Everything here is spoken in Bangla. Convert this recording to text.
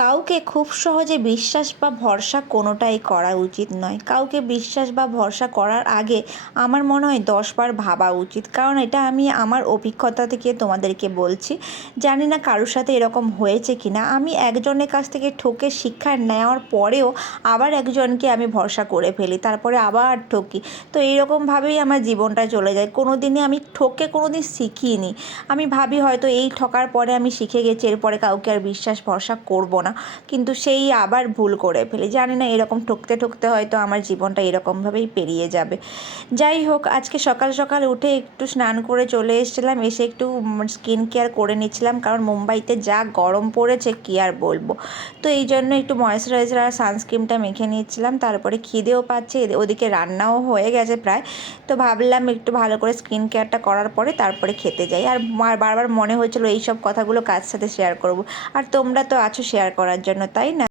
কাউকে খুব সহজে বিশ্বাস বা ভরসা কোনোটাই করা উচিত নয়। কাউকে বিশ্বাস বা ভরসা করার আগে আমার মনে হয় ১০ বার ভাবা উচিত। কারণ এটা আমি আমার অভিজ্ঞতা থেকে তোমাদেরকে বলছি। জানি না কারোর সাথে এরকম হয়েছে কি না। আমি একজনের কাছ থেকে ঠকে শিক্ষা নেওয়ার পরেও আবার একজনকে আমি ভরসা করে ফেলি। তারপরে আবার ঠকি। তো এইরকমভাবেই আমার জীবনটা চলে যায়। কোনো দিনই আমি ঠকে কোনো দিন শিখিনি। আমি ভাবি হয়তো এই ঠকার পরে আমি শিখে গেছি, এরপরে কাউকে আর বিশ্বাস ভরসা করব না। কিন্তু সেই আবার ভুল করে ফেলি। জানি না এরকম ঠকতে ঠকতে হয়তো আমার জীবনটা এরকমভাবেই পেরিয়ে যাবে। যাই হোক, আজকে সকাল সকাল উঠে একটু স্নান করে চলে এসেছিলাম। এসে একটু স্কিন কেয়ার করে নিচ্ছিলাম, কারণ মুম্বাইতে যা গরম পড়েছে কী আর বলবো। তো এই জন্য একটু ময়েশ্চারাইজার আর সানস্ক্রিনটা মেখে নিচ্ছিলাম। তারপরে খিদেও পাচ্ছে, ওদিকে রান্নাও হয়ে গেছে প্রায়। তো ভাবলাম একটু ভালো করে স্কিন কেয়ারটা করার পরে তারপরে খেতে যাই। আর বারবার মনে হয়েছিল এই সব কথাগুলো কার সাথে শেয়ার করব। আর তোমরা তো আছো শেয়ার করার জন্য, তাই না?